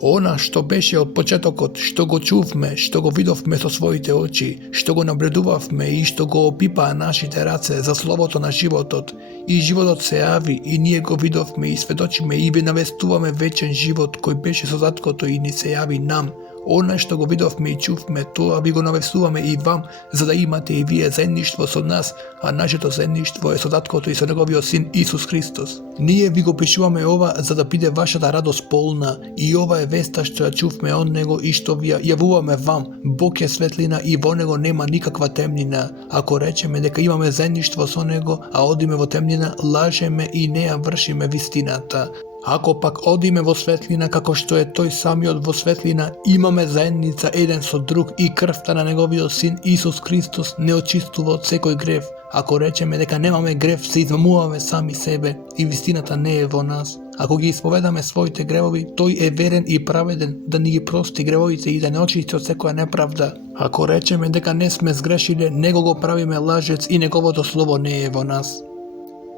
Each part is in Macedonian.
Она што беше од почетокот, што го чувме, што го видовме со своите очи, што го наблюдувавме и што го опипаа нашите раце за словото на животот. И животот се јави и ние го видовме и сведочиме и ви навестуваме вечен живот кој беше со таткото и ни се јави нам. Она што го видовме и чувме, тоа ви го навестуваме и вам, за да имате и вие заедништво со нас, а нашето заедништво е со таткото и со неговиот син Исус Христос. Ние ви го пишуваме ова за да биде вашата радост полна и ова е веста што ја чувме од него и што ви ја јавуваме вам. Бог е светлина и во него нема никаква темнина. Ако речеме дека имаме заедништво со него, а одиме во темнина, лажеме и не ја вршиме вистината. Ако пак одиме во светлина како што е тој самиот во светлина, имаме заедница еден со друг и крвта на неговиот син Исус Христос не очистува од секој грев. Ако речеме дека немаме грев, се измамуваме сами себе и вистината не е во нас. Ако ги исповедаме своите гревови, тој е верен и праведен да ни ги прости гревовите и да не очисти од секоја неправда. Ако речеме дека не сме сгрешиле, него го правиме лажец и неговото слово не е во нас.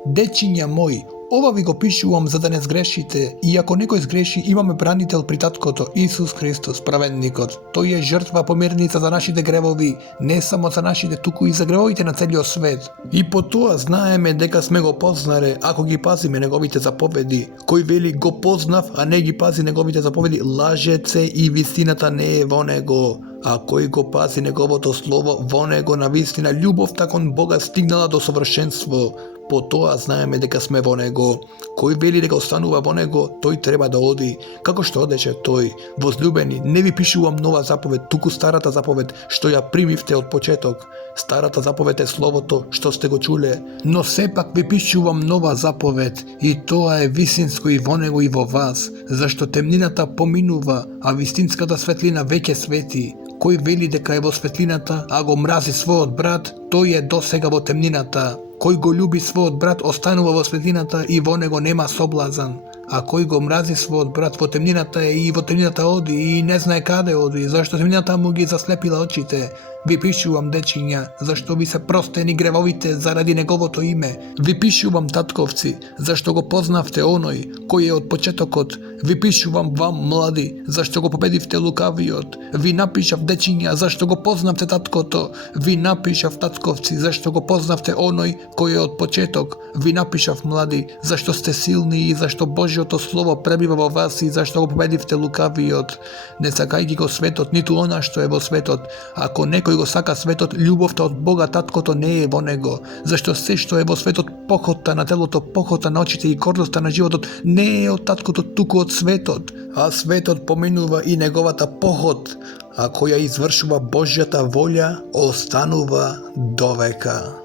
Дечиња мои, ова ви го пишувам за да не сгрешите, и ако некој сгреши, имаме бранител при таткото, Исус Христос, праведникот. Тој е жртва помирница за нашите гревови, не само за нашите, туку и за гревовите на целиот свет. И по тоа знаеме дека сме го познале, ако ги пазиме неговите заповеди. Кој вели го познав, а не ги пази неговите заповеди, лажеце и вистината не е во него. А кој го пази неговото слово, во него навистина љубовта кон Бога стигнала до совршенство. По тоа знаеме дека сме во него. Кој вели дека останува во него, тој треба да оди, како што одеше тој. Возлюбени, не ви пишувам нова заповед, туку старата заповед, што ја примивте од почеток. Старата заповед е словото што сте го чуле, но сепак ви пишувам нова заповед, и тоа е вистинско и во него и во вас, зашто темнината поминува, а вистинската светлина веќе свети. Кој вели дека е во светлината, а го мрази својот брат, тој е досега во темнината. Кој го љуби својот брат останува во светлината и во него нема соблазан. А кој го мрази својот брат во темнината е и во темнината оди и не знае каде оди, зашто темнината му ги заслепила очите. Ви пишувам, дечиња, зашто ви се простени гревовите заради неговото име. Ви пишувам, татковци, зашто го познавте оној кој е од почетокот. Ви пишувам вам, млади, зашто го победивте лукавиот. Ви напишав, дечиња, зашто го познавте таткото. Ви напишав, татковци, зашто го познавте оној кој е од почеток. Ви напишав, млади, зашто сте силни и зашто Божјото слово пребива во вас и зашто го победивте лукавиот. Не сакајќи го светот, ниту она што е во светот. Ако некој го сака светот, љубовта од Бога таткото не е во него, зашто се што е во светот, похота на телото, похота на очите и гордоста на животот, не е од таткото, туку од светот. А светот поминува и неговата похот, а која извршува Божјата волја, останува довека.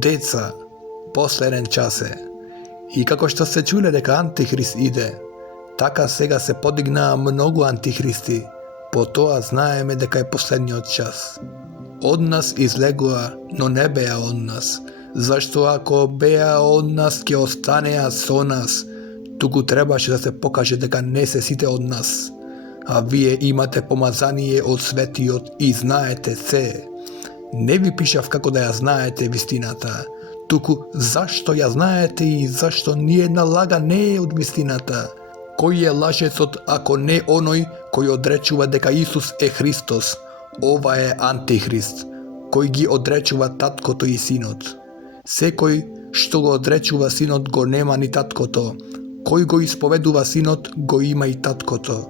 Деца, последен час е. И како што се чуле дека Антихрист иде, така сега се подигнаа многу антихристи. По тоа знаеме дека е последниот час. Од нас излегува, но не беа од нас. Зашто ако беа од нас, ќе останеа со нас. Туку требаше да се покаже дека не се сите од нас. А вие имате помазание од светиот и знаете се. Не ви пишав како да ја знаете вистината, туку зашто ја знаете и зашто ни една лага не е од вистината. Кој е лажецот ако не оној кој одречува дека Исус е Христос? Ова е Антихрист, кој ги одречува таткото и синот. Секој што го одречува синот го нема ни таткото. Кој го исповедува синот го има и таткото.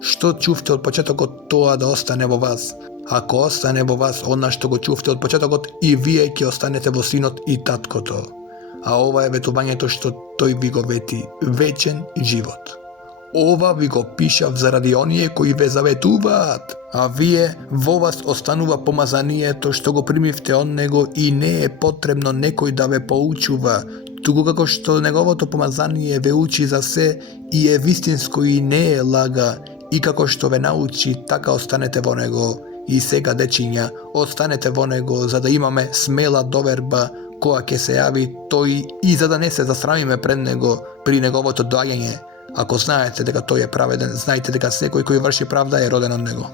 Што чувте од почетокот, тоа да остане во вас. Ако остане во вас она што го чувте од почетокот, и вие ќе останете во синот и таткото. А ова е ветувањето што тој ви го вети, вечен живот. Ова ви го пишав заради оние кои ве заветуваат, а вие во вас останува помазанието што го примивте од него и не е потребно некој да ве поучува, туку како што неговото помазание ве учи за се и е вистинско и не е лага, и како што ве научи, така останете во него. И сега, дечиња, останете во него за да имаме смела доверба која ќе се јави тој и за да не се засрамиме пред него при неговото доаѓање. Ако знаете дека тој е праведен, знаете дека секој кој врши правда е роден од него.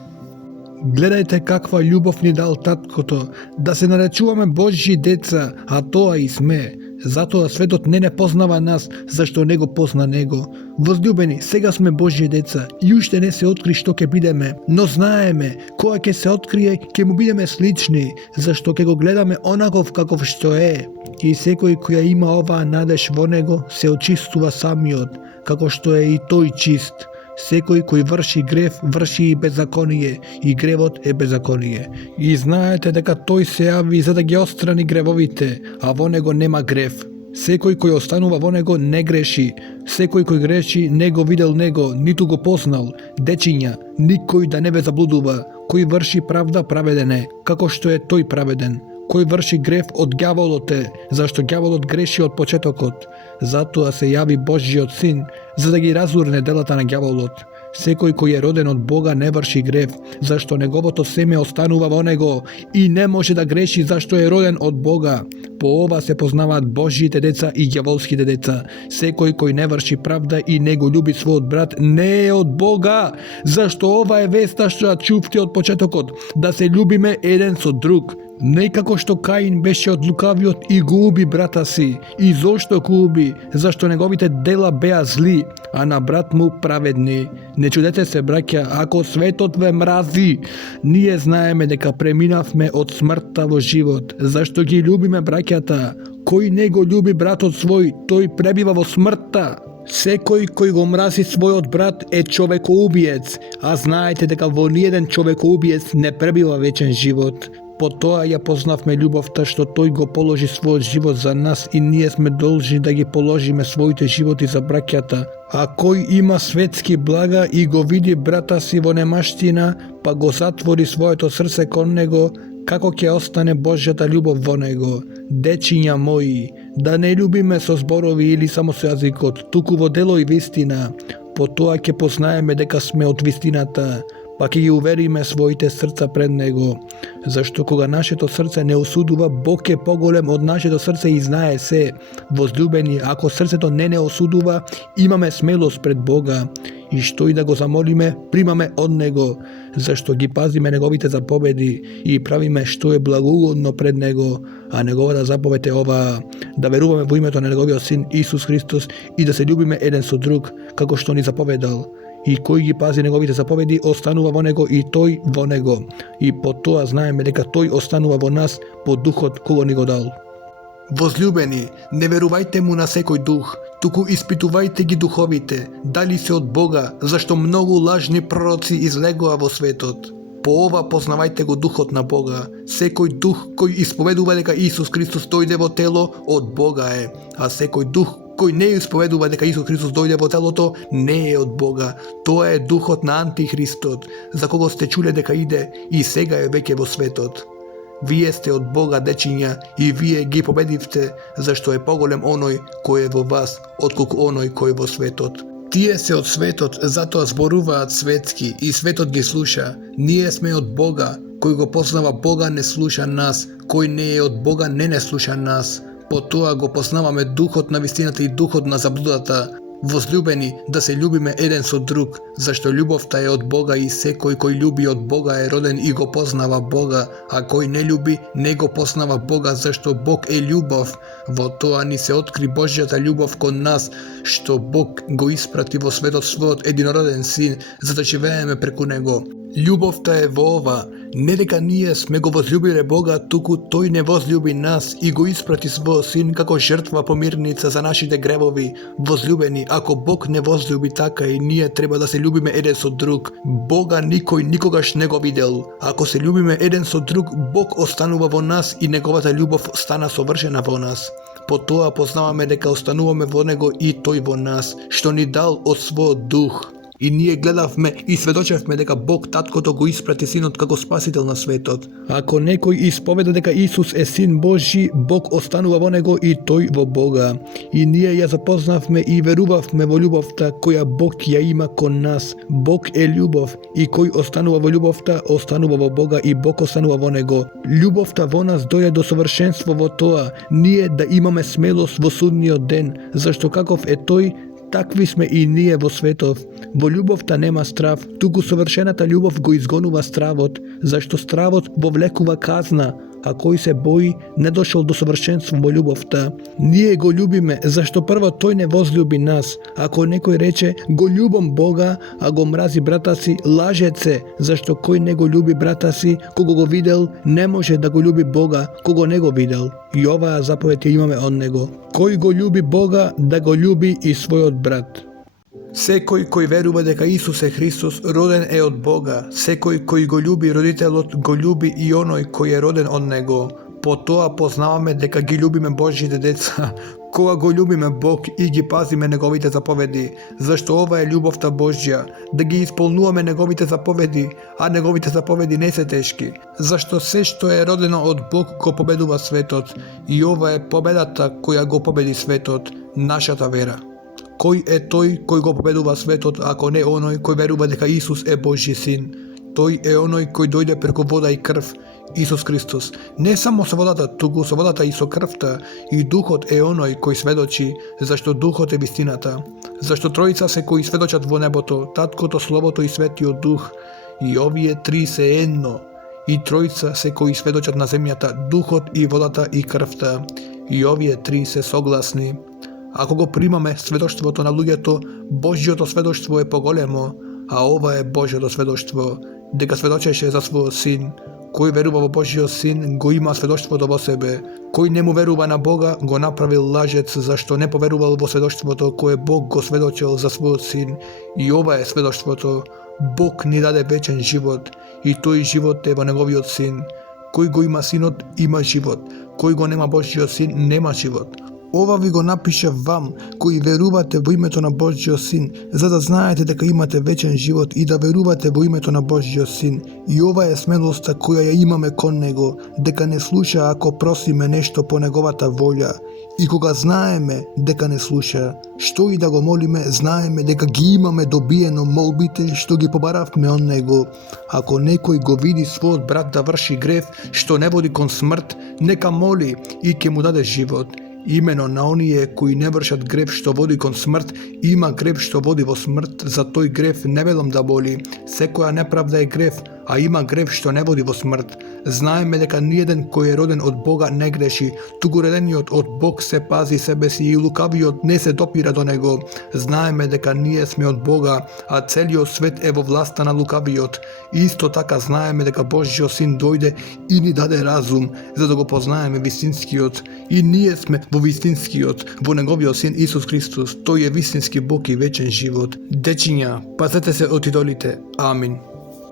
Гледајте каква љубов ни дал таткото, да се наречуваме Божји деца, а тоа и сме. Затоа светот не познава нас, зашто не го позна него. Возлюбени, сега сме Божји деца и уште не се откри што ќе бидеме, но знаеме, кога ќе се открие, ќе му бидеме слични, зашто ќе го гледаме онаков каков што е. И секој кој има оваа надеж во него, се очистува самиот, како што е и тој чист. Секој кој врши грев, врши и беззаконие, и гревот е беззаконие. И знаете дека тој се јави за да ги отстрани гревовите, а во него нема грев. Секој кој останува во него не греши. Секој кој греши не го видел него, ниту го познал. Дечиња, никој да не ве заблудува. Кој врши правда, праведен е, како што е тој праведен. Кој врши грев од ѓаволот е, зашто ѓаволот греши од почетокот. Затоа се јави Божјиот син, за да ги разурне делата на ѓаволот. Секој кој е роден од Бога не врши грев, зашто неговото семе останува во него и не може да греши зашто е роден од Бога. По ова се познаваат Божјите деца и ѓаволските деца. Секој кој не врши правда и не го љуби својот брат не е од Бога, зашто ова е веста што ја чувте од почетокот, да се љубиме еден со друг. Не како што Каин беше од лукавиот и го уби брата си. И зошто го уби? Зашто неговите дела беа зли, а на брат му праведни. Не чудете се, браќа, ако светот ве мрази. Ние знаеме дека преминавме од смртта во живот, зашто ги љубиме браќата. Кој не го љуби братот свој, тој пребива во смртта. Секој кој го мрази својот брат е човекоубиец, а знаете дека во ниеден човекоубиец не пребива вечен живот. По тоа ја познавме љубовта што тој го положи својот живот за нас и ние сме должни да ги положиме своите животи за браќата. А кој има светски блага и го види брата си во немаштина, па го затвори своето срце кон него, како ќе остане Божјата љубов во него? Дечиња мои, да не љубиме со зборови или само со јазикот, туку во дело и вистина. По тоа ќе познаеме дека сме од вистината, па ќе ги увериме своите срца пред него. Зашто кога нашето срце не осудува, Бог е поголем од нашето срце и знае се. Возлюбени, ако срцето не осудува, имаме смелост пред Бога. И што и да го замолиме, примаме од него, зашто ги пазиме неговите заповеди и правиме што е благоугодно пред него. А неговата заповед е оваа: да веруваме во името на неговиот син Исус Христос и да се љубиме еден со друг, како што ни заповедал. И кој ги пази неговите заповеди, останува во него и тој во него. И по тоа знаеме дека тој останува во нас по духот кога ни го дал. Возлюбени, не верувајте му на секој дух, туку испитувајте ги духовите, дали се од Бога, зашто многу лажни пророци излегоа во светот. По ова познавајте го духот на Бога. Секој дух кој исповедува дека Исус Христос дојде во тело, од Бога е, а секој дух кој не исповедува дека Исус Христос дојде во телото, не е од Бога. Тоа е духот на Антихристот, за кого сте чуле дека иде и сега е веќе во светот. Вие сте од Бога, дечиња, и вие ги победивте, зашто е поголем оној кој е во вас, отколку оној кој е во светот. Тие се од светот, затоа зборуваат светски и светот ги слуша. Ние сме од Бога, кој го познава Бога не слуша нас, кој не е од Бога не слуша нас. По тоа го познаваме духот на вистината и духот на заблудата. Возлюбени, да се љубиме еден со друг, зашто љубовта е од Бога и секој кој љуби од Бога е роден и го познава Бога, а кој не љуби, не го познава Бога, зашто Бог е љубов. Во тоа ни се откри Божјата љубов кон нас, што Бог го испрати во светот својот единороден син, за да живееме преку него. Љубовта е во ова, не дека ние сме го возлюбиле Бога, туку тој не возлюби нас и го испрати својот син како жртва помирница за нашите гревови. Возлюбени, ако Бог не возлюби така и ние треба да се љубиме еден со друг. Бога никој никогаш не го видел. Ако се љубиме еден со друг, Бог останува во нас и неговата љубов стана совршена во нас. По тоа познаваме дека остануваме во него и тој во нас, што ни дал од својот дух. И ние гледавме и сведочевме дека Бог Таткото го испрати Синот како Спасител на светот. Ако некој исповеда дека Исус е Син Божји, Бог останува во него и тој во Бога. И ние ја запознавме и верувавме во љубовта која Бог ја има кон нас. Бог е љубов и кој останува во љубовта, останува во Бога и Бог останува во него. Љубовта во нас дојде до совршенство во тоа, ние да имаме смелост во судниот ден, зашто каков е тој, Takvi sme i ние во светов. Во љубовта нема страв, туку совршената љубов го изгонува стравот, зашто стравот вовлекува казна, а кој се бои не дошол до совршенство во љубовта. Ние го љубиме, зашто прво тој не возлюби нас. Ако некој рече го љубам Бога, а го мрази брата си, лажеце, зашто кој не го љуби брата си, кого го видел, не може да го љуби Бога, кого не го видел. И оваа заповед ја имаме од него. Кој го љуби Бога, да го љуби и својот брат. Секој кој верува дека Исус е Христос, роден е од Бога. Секој кој го љуби родителот, го љуби и оној кој е роден од него. По тоа познаваме дека ги љубиме Божјите деца, кога го љубиме Бог и ги пазиме неговите заповеди, зашто ова е љубовта Божја, да ги исполнуваме неговите заповеди, а неговите заповеди не се тешки, зашто се што е родено од Бог го победува светот, и ова е победата која го победи светот, нашата вера. Кој е тој кој го победува светот, ако не оној кој верува дека Исус е Божји син? Тој е оној кој дојде преку вода и крв, Исус Христос. Не само со водата, туку со водата и со крвта, и Духот е оној кој сведочи, зашто Духот е вистината. Зашто тројца се кои сведочат во небото, Таткото, Словото и Светиот Дух, и овие три се едно. И тројца се кои сведочат на земјата, Духот и водата и крвта, и овие три се согласни. Ако го примаме сведоштвото на луѓето, Божјото сведоштво е поголемо, а ова е Божјото сведоштво, дека сведочеше за својот син. Кој верува во Божјиот син, го има сведоштвото во себе. Кој не му верува на Бога, го направил лажец, зашто не поверувал во сведоштвото кое Бог го сведочил за својот син. И ова е сведоштвото. Бог ни даде вечен живот, и тој живот е во неговиот син. Кој го има синот, има живот. Кој го нема Божјиот син, нема живот. Ова ви го напиша вам, кои верувате во името на Божјиот син, за да знаете дека имате вечен живот и да верувате во името на Божјиот син. И ова е смелоста која ја имаме кон него, дека не слуша ако просиме нешто по неговата волја. И кога знаеме дека не слуша, што и да го молиме, знаеме дека ги имаме добиено молбите што ги побаравме од него. Ако некој го види својот брат да врши грев што не води кон смрт, нека моли и ќе му даде живот. Имено на оние кои не вршат грев што води кон смрт, има грев што води во смрт, за тој грев не велам да боли. Секоја неправда е грев, а има грев што не води во смрт. Знаеме дека ниеден кој е роден од Бога не греши, туку родениот од Бог се пази себе си и лукавиот не се допира до него. Знаеме дека ние сме од Бога, а целиот свет е во власта на лукавиот. Исто така знаеме дека Божјиот син дојде и ни даде разум, за да го познаеме вистинскиот. И ние сме во вистинскиот, во неговиот син Исус Христос. Тој е вистински Бог и вечен живот. Дечиња, пазете се од идолите. Амин.